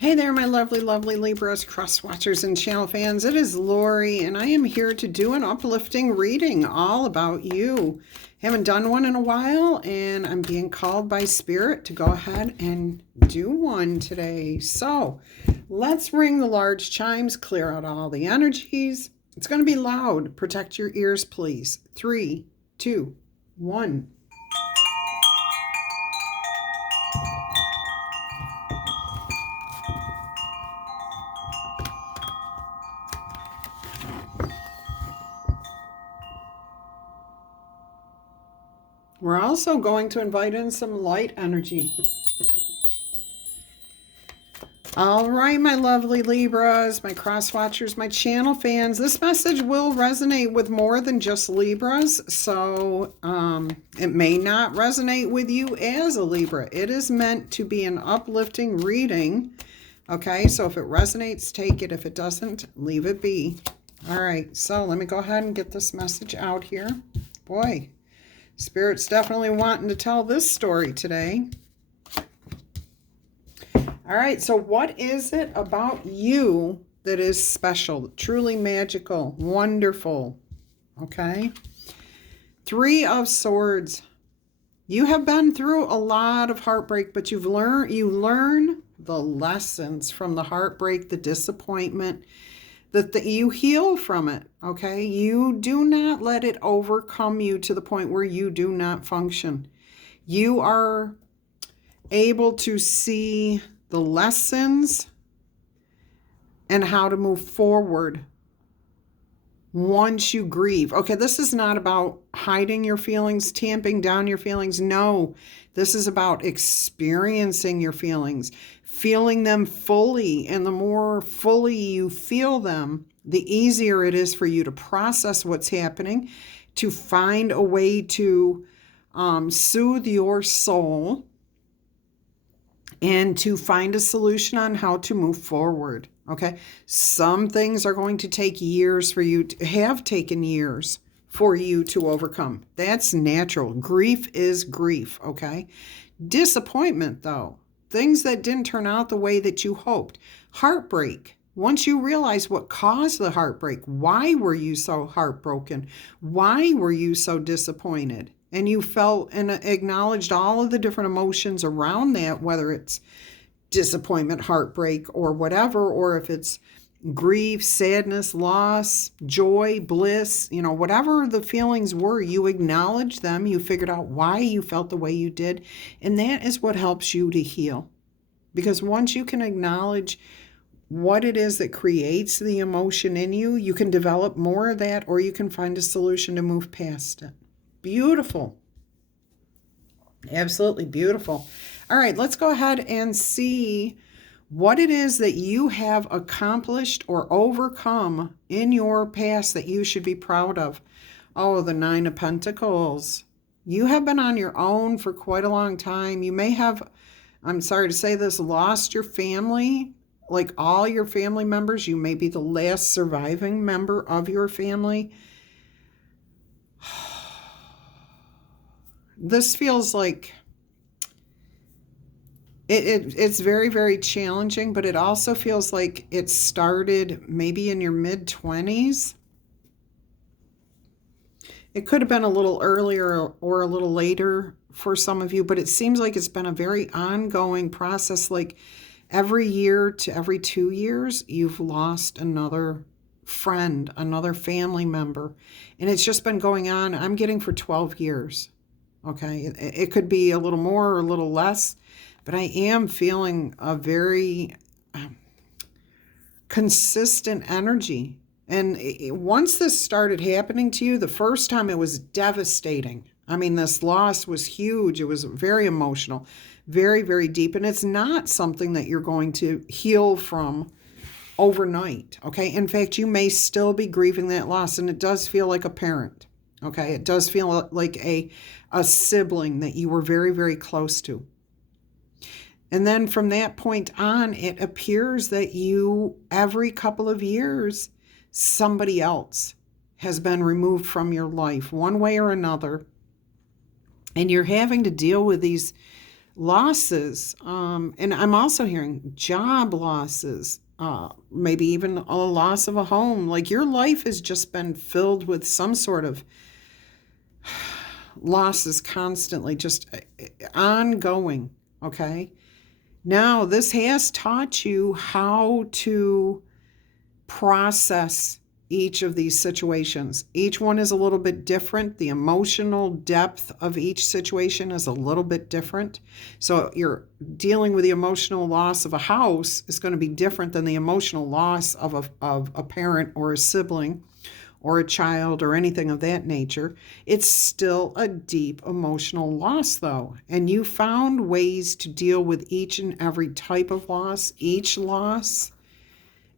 Hey there, my lovely, lovely Libras, cross watchers, and channel fans. It is Laurie, and I am here to do an uplifting reading all about you. Haven't done one in a while, and I'm being called by Spirit to go ahead and do one today. So let's ring the large chimes, clear out all the energies. It's going to be loud. Protect your ears, please. 3, 2, 1. We're also going to invite in some light energy. All right, my lovely Libras, my cross watchers, my channel fans, this message will resonate with more than just Libras, so it may not resonate with you as a Libra. It is meant to be an uplifting reading, okay? So if it resonates, take it. If it doesn't, leave it be. All right, so let me go ahead and get this message out here. Boy, Spirit's definitely wanting to tell this story today. All right, so what is it about you that is special, truly magical, wonderful? Okay. 3 of Swords. You have been through a lot of heartbreak, but you learn the lessons from the heartbreak, the disappointment, that you heal from it, okay? You do not let it overcome you to the point where you do not function. You are able to see the lessons and how to move forward once you grieve. Okay, this is not about hiding your feelings, tamping down your feelings. No, this is about experiencing your feelings, feeling them fully. And the more fully you feel them, the easier it is for you to process what's happening, to find a way to soothe your soul, and to find a solution on how to move forward, okay? Some things are going to take years for you to have taken years for you to overcome. That's natural. Grief is grief, okay? Disappointment, though, things that didn't turn out the way that you hoped. Heartbreak. Once you realize what caused the heartbreak, why were you so heartbroken? Why were you so disappointed? And you felt and acknowledged all of the different emotions around that, whether it's disappointment, heartbreak, or whatever, or if it's grief, sadness, loss, joy, bliss, whatever the feelings were, you acknowledged them, you figured out why you felt the way you did, and that is what helps you to heal. Because once you can acknowledge what it is that creates the emotion in you, you can develop more of that, or you can find a solution to move past it. Beautiful. Absolutely beautiful. All right, let's go ahead and see what it is that you have accomplished or overcome in your past that you should be proud of. Oh, the 9 of Pentacles. You have been on your own for quite a long time. You may have, I'm sorry to say this, lost your family, like all your family members. You may be the last surviving member of your family. This feels like it's very, very challenging, but it also feels like it started maybe in your mid-20s. It could have been a little earlier or a little later for some of you, but it seems like it's been a very ongoing process. Like every year to every 2 years, you've lost another friend, another family member, and it's just been going on, I'm getting for 12 years. Okay, it could be a little more or a little less, but I am feeling a very consistent energy. And once this started happening to you, the first time it was devastating. I mean, this loss was huge. It was very emotional, very, very deep. And it's not something that you're going to heal from overnight. Okay, in fact, you may still be grieving that loss, and it does feel like a parent. Okay, it does feel like a sibling that you were very, very close to. And then from that point on, it appears that you, every couple of years, somebody else has been removed from your life, one way or another. And you're having to deal with these losses. And I'm also hearing job losses, maybe even a loss of a home. Like your life has just been filled with some sort of losses constantly, just ongoing. Okay. Now, this has taught you how to process each of these situations. Each one is a little bit different. The emotional depth of each situation is a little bit different. So you're dealing with the emotional loss of a house is going to be different than the emotional loss of a parent or a sibling or a child or anything of that nature. It's still a deep emotional loss, though. And you found ways to deal with each and every type of loss, each loss.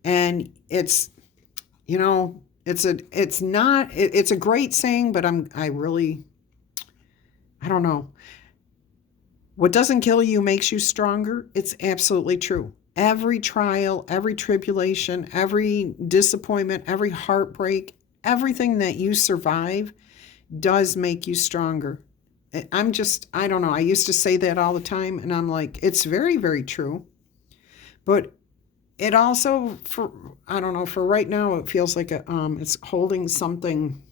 And it's, you know, it's a great saying, but I don't know. What doesn't kill you makes you stronger. It's absolutely true. Every trial, every tribulation, every disappointment, every heartbreak, everything that you survive does make you stronger. I don't know. I used to say that all the time, and I'm like, it's very, very true. But it also, I don't know, for right now, it feels like it's holding something.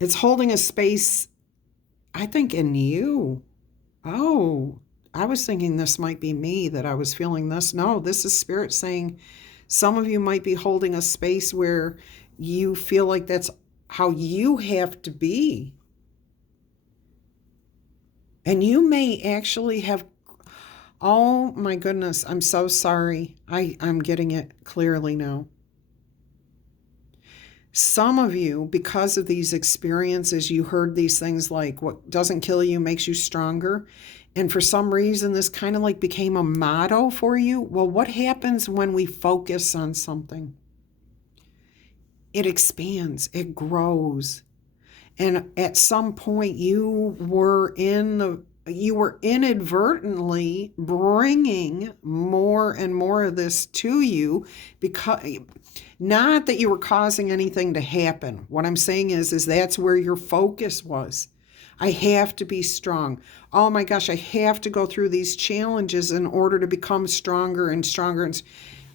It's holding a space, I think, in you. Oh, I was thinking this might be me, that I was feeling this. No, this is Spirit saying some of you might be holding a space where you feel like that's how you have to be. And you may actually have, oh my goodness, I'm so sorry. I'm getting it clearly now. Some of you, because of these experiences, you heard these things like, what doesn't kill you makes you stronger. And for some reason, this kind of like became a motto for you. Well, what happens when we focus on something? It expands, it grows. And at some point, you were inadvertently bringing more and more of this to you, because not that you were causing anything to happen. What I'm saying is that's where your focus was. I have to be strong. Oh my gosh, I have to go through these challenges in order to become stronger and stronger. And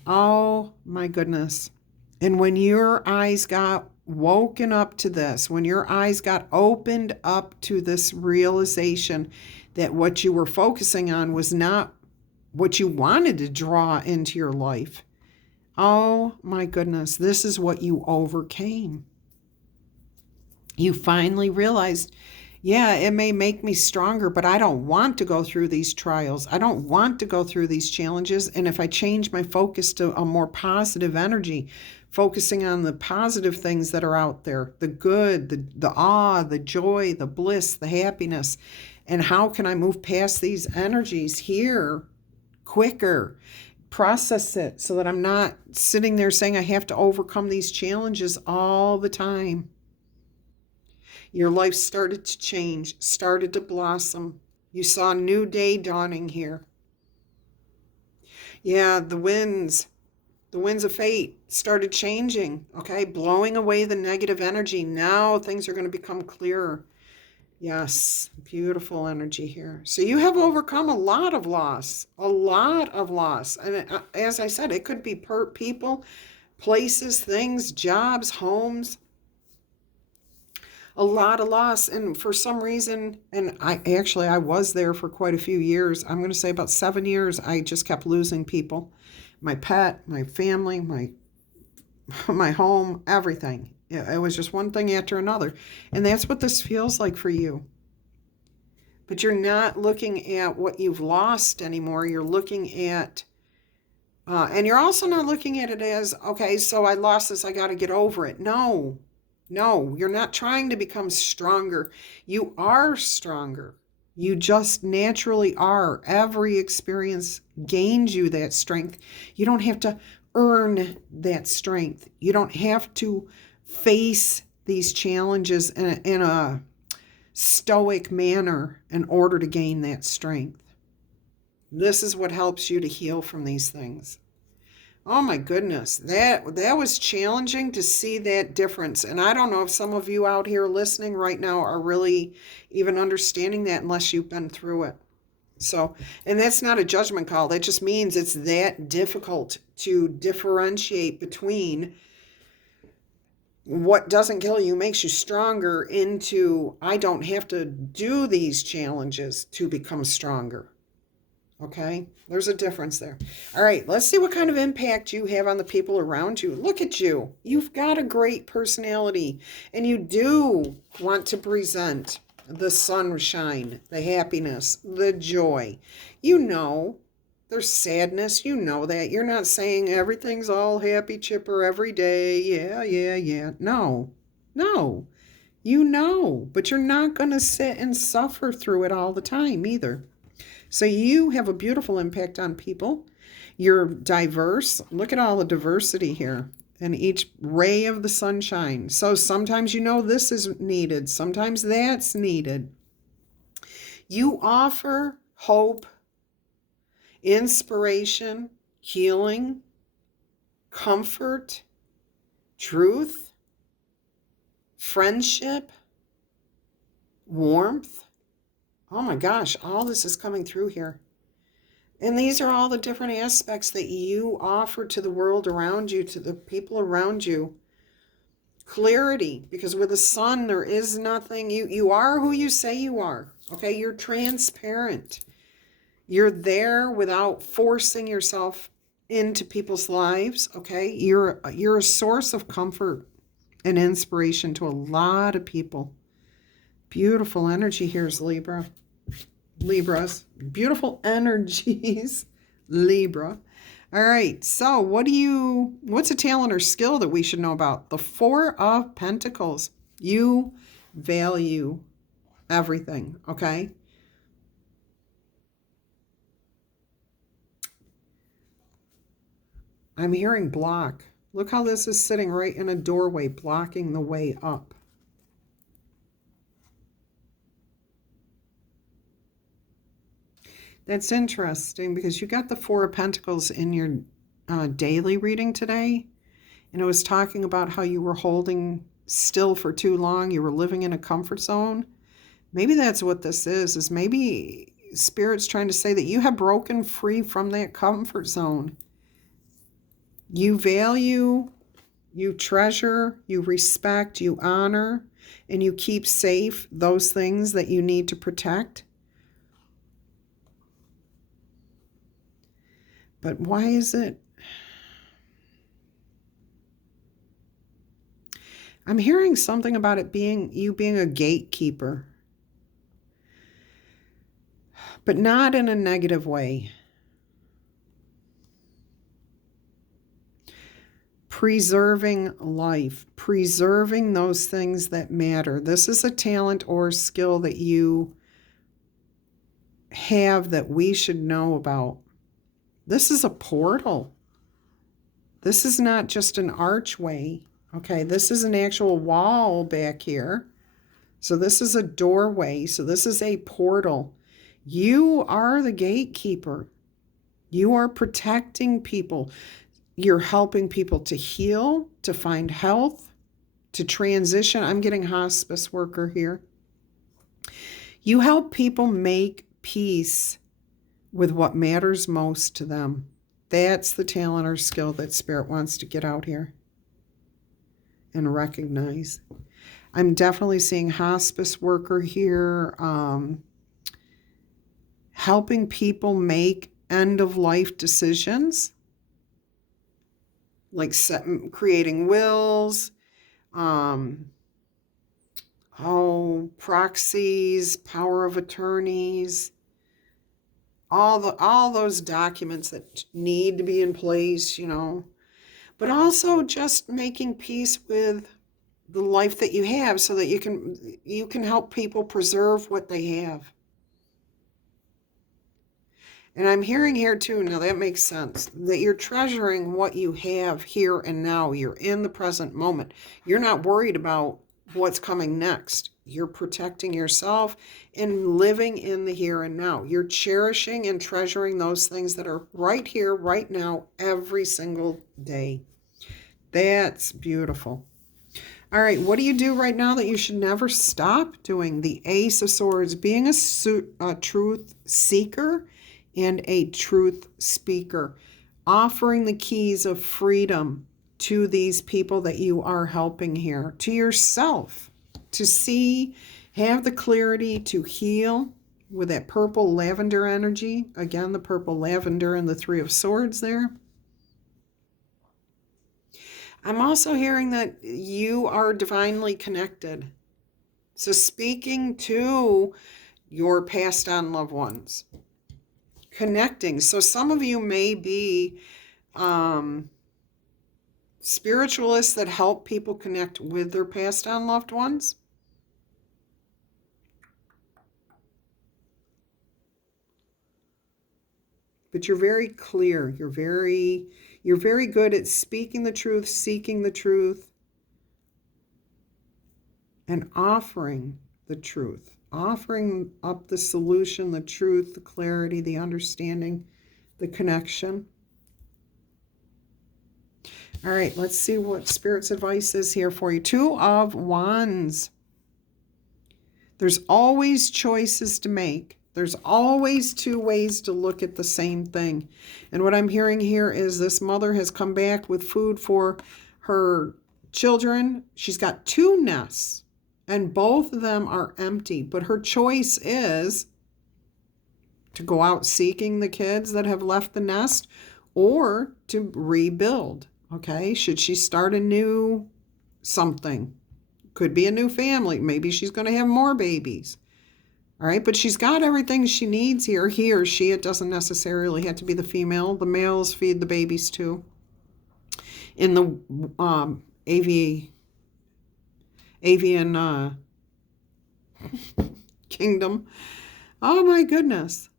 oh my goodness. And when your eyes got woken up to this, when your eyes got opened up to this realization that what you were focusing on was not what you wanted to draw into your life, oh my goodness, this is what you overcame. You finally realized, yeah, it may make me stronger, but I don't want to go through these trials. I don't want to go through these challenges. And if I change my focus to a more positive energy, focusing on the positive things that are out there, the good, the awe, the joy, the bliss, the happiness, and how can I move past these energies here quicker? Process it so that I'm not sitting there saying I have to overcome these challenges all the time. Your life started to change, started to blossom. You saw a new day dawning here. Yeah, the winds of fate started changing, okay? Blowing away the negative energy. Now things are going to become clearer. Yes, beautiful energy here. So you have overcome a lot of loss, a lot of loss. And as I said, it could be people, places, things, jobs, homes, a lot of loss. And for some reason, and I was there for quite a few years. I'm going to say about 7 years, I just kept losing people. My pet, my family, my home, everything. It was just one thing after another. And that's what this feels like for you. But you're not looking at what you've lost anymore. You're looking at, and you're also not looking at it as, okay, so I lost this, I got to get over it. No, you're not trying to become stronger. You are stronger. You just naturally are. Every experience gains you that strength. You don't have to earn that strength. You don't have to face these challenges in a stoic manner in order to gain that strength. This is what helps you to heal from these things. Oh my goodness, that was challenging to see that difference. And I don't know if some of you out here listening right now are really even understanding that unless you've been through it. So, and that's not a judgment call. That just means it's that difficult to differentiate between what doesn't kill you makes you stronger into I don't have to do these challenges to become stronger. Okay, there's a difference there. All right, let's see what kind of impact you have on the people around you. Look at you. You've got a great personality, and you do want to present the sunshine, the happiness, the joy. You know, there's sadness. You know that. You're not saying everything's all happy, chipper every day. Yeah, yeah, yeah. No, no. You know, but you're not going to sit and suffer through it all the time either. So you have a beautiful impact on people. You're diverse. Look at all the diversity here and each ray of the sunshine. So sometimes you know this is needed. Sometimes that's needed. You offer hope, inspiration, healing, comfort, truth, friendship, warmth. Oh my gosh, all this is coming through here. And these are all the different aspects that you offer to the world around you, to the people around you. Clarity, because with the sun, there is nothing. You are who you say you are. Okay, you're transparent. You're there without forcing yourself into people's lives. Okay, you're a source of comfort and inspiration to a lot of people. Beautiful energy here is Libra. Libras. Beautiful energies. Libra. All right. So what's a talent or skill that we should know about? The Four of Pentacles. You value everything. Okay. I'm hearing block. Look how this is sitting right in a doorway, blocking the way up. That's interesting because you got the Four of Pentacles in your daily reading today. And it was talking about how you were holding still for too long. You were living in a comfort zone. Maybe that's what this is maybe Spirit's trying to say that you have broken free from that comfort zone. You value, you treasure, you respect, you honor, and you keep safe those things that you need to protect. But why is it? I'm hearing something about it being you being a gatekeeper. But not in a negative way. Preserving life, preserving those things that matter. This is a talent or skill that you have that we should know about. This is a portal. This is not just an archway. Okay, this is an actual wall back here. So this is a doorway. So this is a portal. You are the gatekeeper. You are protecting people. You're helping people to heal, to find health, to transition. I'm getting hospice worker here. You help people make peace with what matters most to them. That's the talent or skill that Spirit wants to get out here and recognize. I'm definitely seeing hospice worker here, helping people make end-of-life decisions, like creating wills, proxies, power of attorneys, all those documents that need to be in place, but also just making peace with the life that you have so that you can help people preserve what they have. And I'm hearing here too, now that makes sense, that you're treasuring what you have here and now. You're in the present moment. You're not worried about what's coming next. You're protecting yourself and living in the here and now. You're cherishing and treasuring those things that are right here, right now, every single day. That's beautiful. All right, what do you do right now that you should never stop doing? The Ace of Swords, being a truth seeker and a truth speaker, offering the keys of freedom to these people that you are helping here, to yourself, to see, have the clarity to heal with that purple lavender energy. Again, the purple lavender and the Three of Swords there. I'm also hearing that you are divinely connected. So speaking to your passed on loved ones, connecting. So some of you may be spiritualists that help people connect with their passed on loved ones. But you're very clear. You're very good at speaking the truth, seeking the truth, and offering the truth. Offering up the solution, the truth, the clarity, the understanding, the connection. All right, let's see what Spirit's advice is here for you. Two of Wands. There's always choices to make. There's always two ways to look at the same thing. And what I'm hearing here is this mother has come back with food for her children. She's got two nests, and both of them are empty. But her choice is to go out seeking the kids that have left the nest or to rebuild. Okay, should she start a new something? Could be a new family. Maybe she's going to have more babies. All right, but she's got everything she needs here. He or she, it doesn't necessarily have to be the female. The males feed the babies too. In the avian kingdom. Oh my goodness.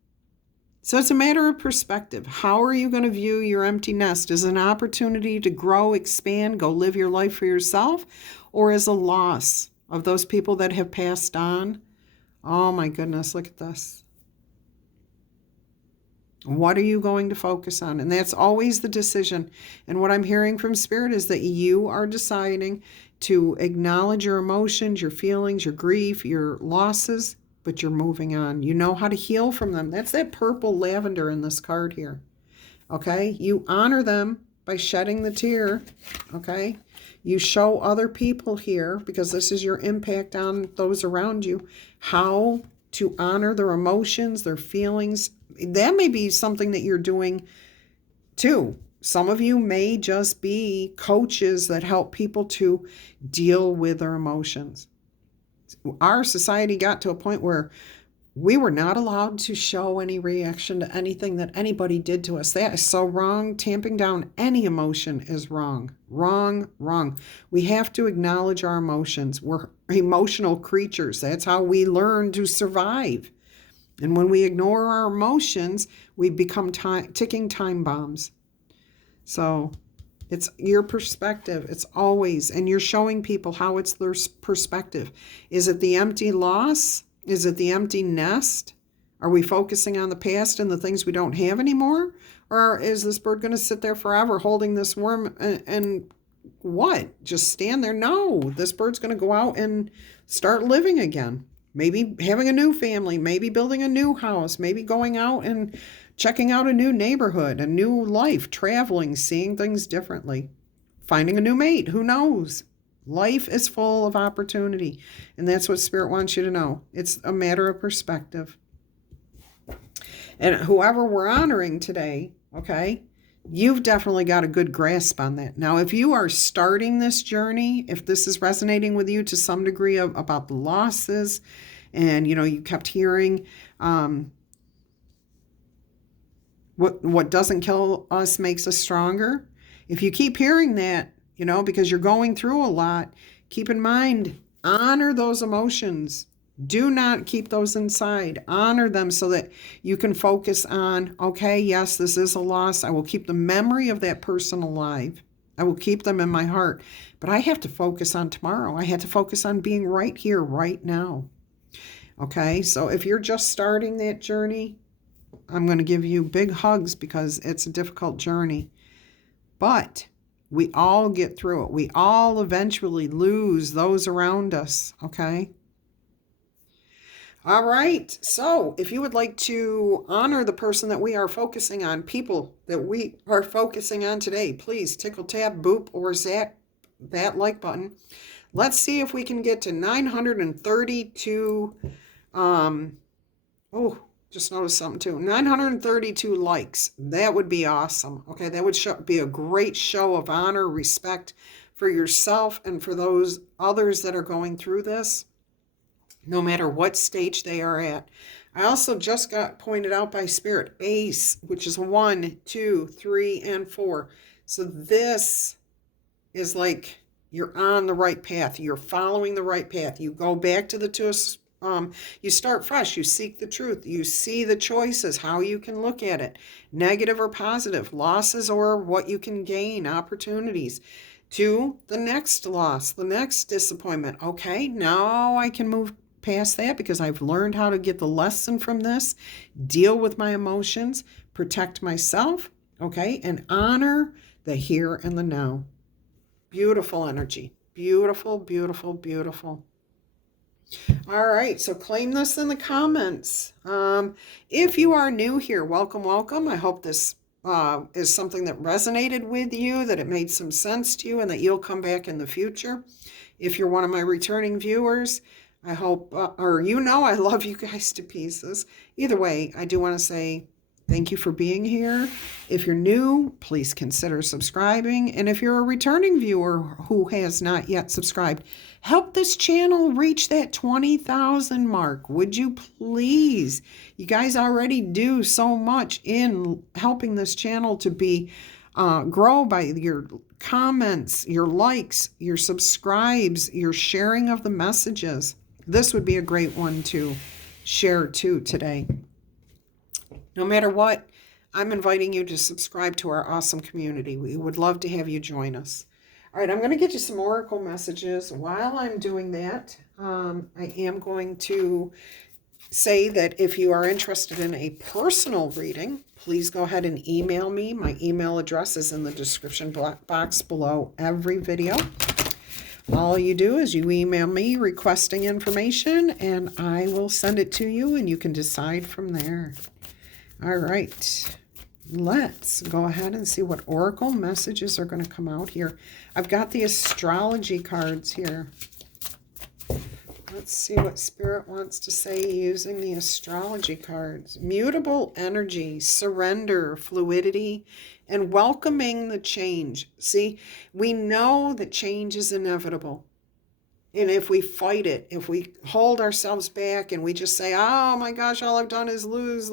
So it's a matter of perspective. How are you going to view your empty nest? As an opportunity to grow, expand, go live your life for yourself, or as a loss of those people that have passed on? Oh my goodness, look at this. What are you going to focus on? And that's always the decision. And what I'm hearing from Spirit is that you are deciding to acknowledge your emotions, your feelings, your grief, your losses, but you're moving on. You know how to heal from them. That's that purple lavender in this card here. Okay? You honor them by shedding the tear. Okay? You show other people here, because this is your impact on those around you, how to honor their emotions, their feelings. That may be something that you're doing too. Some of you may just be coaches that help people to deal with their emotions. Our society got to a point where we were not allowed to show any reaction to anything that anybody did to us. That is so wrong. Tamping down any emotion is wrong. Wrong, wrong. We have to acknowledge our emotions. We're emotional creatures. That's how we learn to survive. And when we ignore our emotions, we become ticking time bombs. So it's your perspective. It's always, and you're showing people how it's their perspective. Is it the empty loss? Is it the empty nest? Are we focusing on the past and the things we don't have anymore? Or is this bird going to sit there forever holding this worm and what? Just stand there? No, this bird's going to go out and start living again. Maybe having a new family, maybe building a new house, maybe going out and checking out a new neighborhood, a new life, traveling, seeing things differently, finding a new mate. Who knows? Life is full of opportunity, and that's what Spirit wants you to know. It's a matter of perspective. And whoever we're honoring today, okay, you've definitely got a good grasp on that. Now, if you are starting this journey, if this is resonating with you to some degree about the losses, and you kept hearing what doesn't kill us makes us stronger. If you keep hearing that, because you're going through a lot, keep in mind, honor those emotions. Do not keep those inside. Honor them so that you can focus on, okay, yes, this is a loss. I will keep the memory of that person alive. I will keep them in my heart. But I have to focus on tomorrow. I have to focus on being right here, right now. Okay, so if you're just starting that journey, I'm going to give you big hugs because it's a difficult journey. But we all get through it. We all eventually lose those around us, okay? All right, so if you would like to honor the person that we are focusing on, people that we are focusing on today, please tickle, tab, boop, or zap that like button. Let's see if we can get to 932, just noticed something too, 932 likes. That would be awesome, okay? That would be a great show of honor, respect for yourself and for those others that are going through this, no matter what stage they are at. I also just got pointed out by Spirit, ACE, which is 1, 2, 3, and 4. So this is like you're on the right path. You're following the right path. You go back to the two, you start fresh. You seek the truth. You see the choices, how you can look at it, negative or positive, losses or what you can gain, opportunities. To the next loss, the next disappointment. Okay, now I can move past that because I've learned how to get the lesson from this, deal with my emotions, protect myself, okay, and honor the here and the now. Beautiful energy. Beautiful, beautiful, beautiful. All right, so claim this in the comments. If you are new here, welcome, welcome. I hope this is something that resonated with you, that it made some sense to you, and that you'll come back in the future. If you're one of my returning viewers, I hope, I love you guys to pieces. Either way, I do want to say thank you for being here. If you're new, please consider subscribing. And if you're a returning viewer who has not yet subscribed, help this channel reach that 20,000 mark. Would you please? You guys already do so much in helping this channel to be grow by your comments, your likes, your subscribes, your sharing of the messages. This would be a great one to share too today. No matter what, I'm inviting you to subscribe to our awesome community. We would love to have you join us. All right, I'm going to get you some oracle messages. While I'm doing that, I am going to say that if you are interested in a personal reading, please go ahead and email me. My email address is in the description box below every video. All you do is you email me requesting information, and I will send it to you, and you can decide from there. All right, let's go ahead and see what oracle messages are going to come out here. I've got the astrology cards here. Let's see what Spirit wants to say using the astrology cards. Mutable energy, surrender, fluidity, and welcoming the change. See, we know that change is inevitable. And if we fight it, if we hold ourselves back and we just say, oh my gosh, all I've done is lose,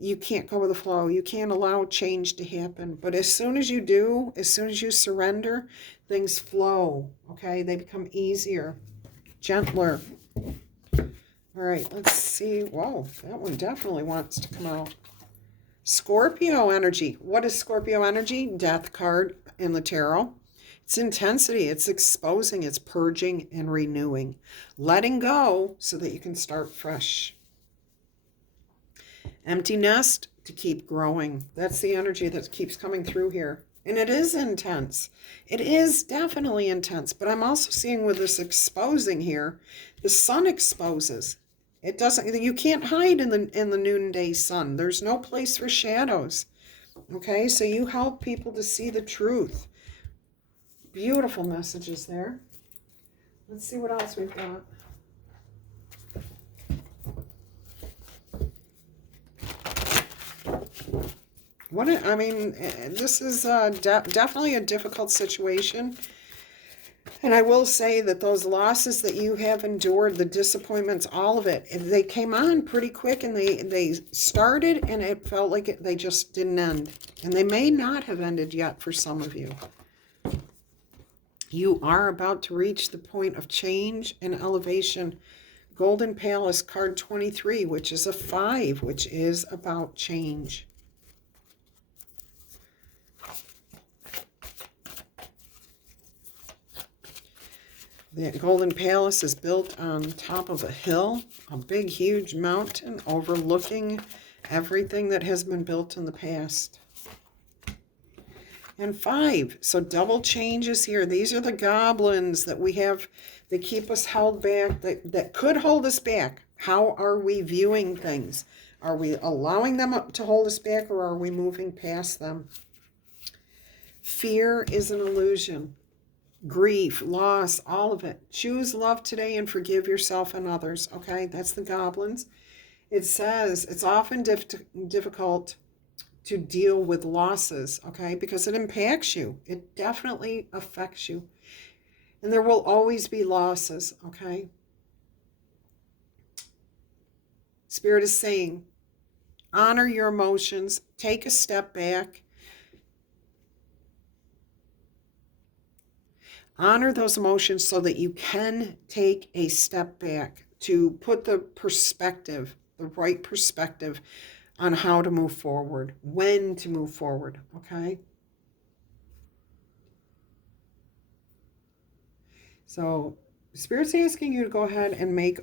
you can't go with the flow. You can't allow change to happen. But as soon as you do, as soon as you surrender, things flow, okay? They become easier, gentler. All right, let's see. Whoa, that one definitely wants to come out. Scorpio energy. What is Scorpio energy? Death card in the tarot. It's intensity, it's exposing, it's purging and renewing. Letting go so that you can start fresh. Empty nest to keep growing. That's the energy that keeps coming through here. And it is intense. It is definitely intense. But I'm also seeing with this exposing here, the sun exposes. It doesn't, you can't hide in the noonday sun. There's no place for shadows. Okay, so you help people to see the truth. Beautiful messages there. Let's see what else we've got. This is definitely a difficult situation. And I will say that those losses that you have endured, the disappointments, all of it, they came on pretty quick, and they started, and it felt like they just didn't end. And they may not have ended yet for some of you. You are about to reach the point of change and elevation. Golden Palace, card 23, which is a 5, which is about change. The Golden Palace is built on top of a hill, a big, huge mountain overlooking everything that has been built in the past. And 5, so double changes here. These are the goblins that we have that keep us held back, that could hold us back. How are we viewing things? Are we allowing them to hold us back, or are we moving past them? Fear is an illusion. Grief, loss, all of it. Choose love today and forgive yourself and others. Okay, that's the goblins. It says it's often difficult to deal with losses, okay, because it impacts you. It definitely affects you. And there will always be losses, okay? Spirit is saying, honor your emotions, take a step back. Honor those emotions so that you can take a step back to put the perspective, the right perspective on how to move forward, when to move forward, okay? So Spirit's asking you to go ahead and make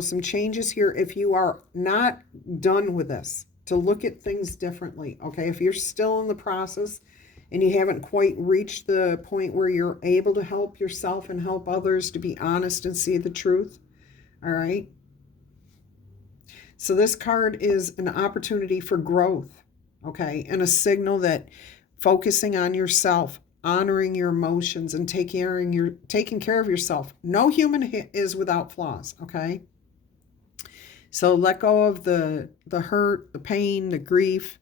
some changes here if you are not done with this, to look at things differently, okay? If you're still in the process and you haven't quite reached the point where you're able to help yourself and help others to be honest and see the truth, all right? So this card is an opportunity for growth, okay? And a signal that focusing on yourself, honoring your emotions, and taking care of yourself. No human is without flaws, okay? So let go of the hurt, the pain, the grief.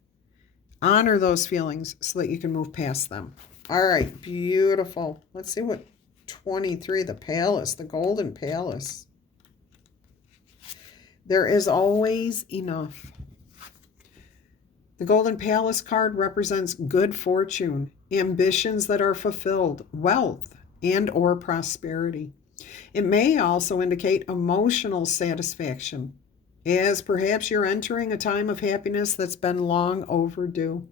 Honor those feelings so that you can move past them. All right, beautiful. Let's see what 23, the palace, the Golden Palace. There is always enough. The Golden Palace card represents good fortune, ambitions that are fulfilled, wealth, and or prosperity. It may also indicate emotional satisfaction, as perhaps you're entering a time of happiness that's been long overdue.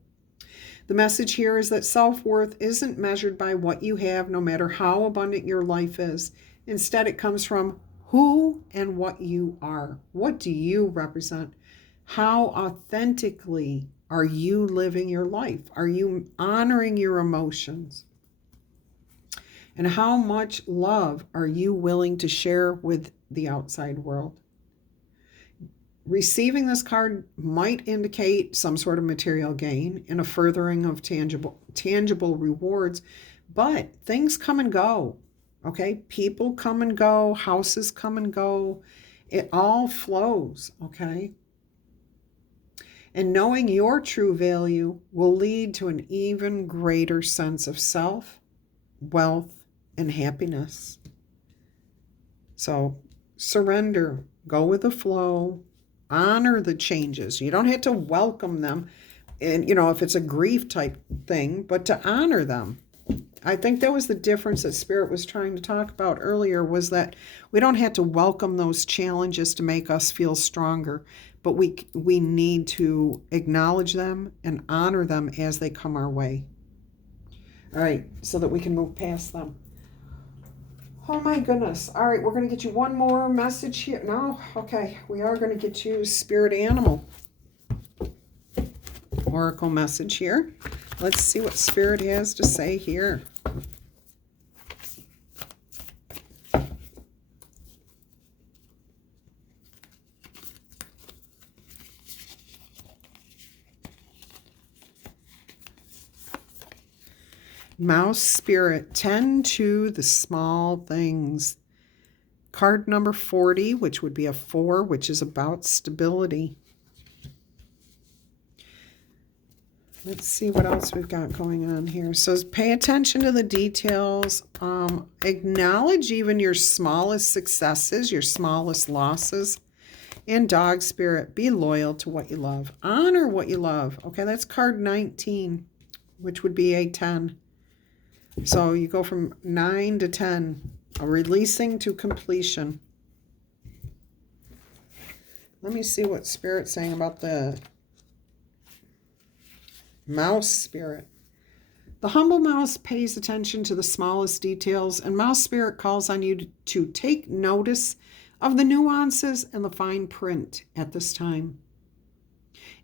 The message here is that self-worth isn't measured by what you have, no matter how abundant your life is. Instead, it comes from who and what you are. What do you represent? How authentically are you living your life? Are you honoring your emotions? And how much love are you willing to share with the outside world? Receiving this card might indicate some sort of material gain and a furthering of tangible rewards, but things come and go, okay? People come and go, houses come and go. It all flows, okay? And knowing your true value will lead to an even greater sense of self, wealth, and happiness. So surrender, go with the flow, honor the changes. You don't have to welcome them, and if it's a grief type thing, but to honor them. I think that was the difference that Spirit was trying to talk about earlier, was that we don't have to welcome those challenges to make us feel stronger, but we need to acknowledge them and honor them as they come our way. All right, so that we can move past them. Oh my goodness. All right, we're going to get you one more message here. No? Okay, we are going to get you Spirit Animal Oracle message here. Let's see what Spirit has to say here. Mouse Spirit, tend to the small things. Card number 40, which would be a 4, which is about stability. Let's see what else we've got going on here. So pay attention to the details. Acknowledge even your smallest successes, your smallest losses. And Dog Spirit, be loyal to what you love. Honor what you love. Okay, that's card 19, which would be a 10. So you go from 9 to 10, releasing to completion. Let me see what Spirit's saying about the Mouse Spirit. The humble mouse pays attention to the smallest details, and mouse spirit calls on you to take notice of the nuances and the fine print at this time.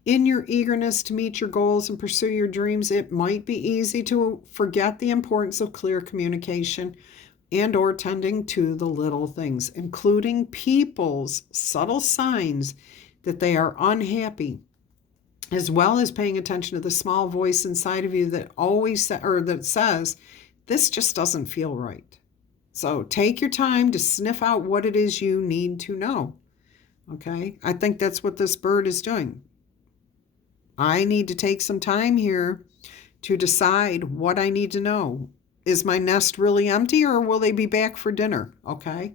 In your eagerness to meet your goals and pursue your dreams, it might be easy to forget the importance of clear communication and or tending to the little things, including people's subtle signs that they are unhappy, as well as paying attention to the small voice inside of you that that says, this just doesn't feel right. So take your time to sniff out what it is you need to know. Okay? I think that's what this bird is doing. I need to take some time here to decide what I need to know. Is my nest really empty, or will they be back for dinner? Okay?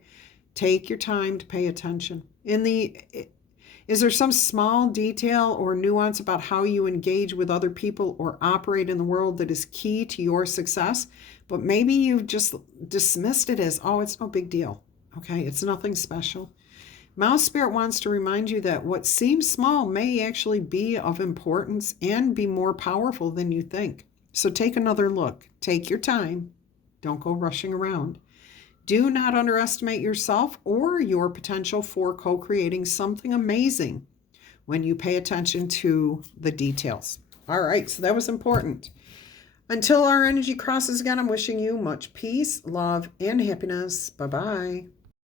Take your time to pay attention. Is there some small detail or nuance about how you engage with other people or operate in the world that is key to your success? But maybe you've just dismissed it as, oh, it's no big deal. Okay, it's nothing special. Mouse Spirit wants to remind you that what seems small may actually be of importance and be more powerful than you think. So take another look. Take your time. Don't go rushing around. Do not underestimate yourself or your potential for co-creating something amazing when you pay attention to the details. All right, so that was important. Until our energy crosses again, I'm wishing you much peace, love, and happiness. Bye-bye.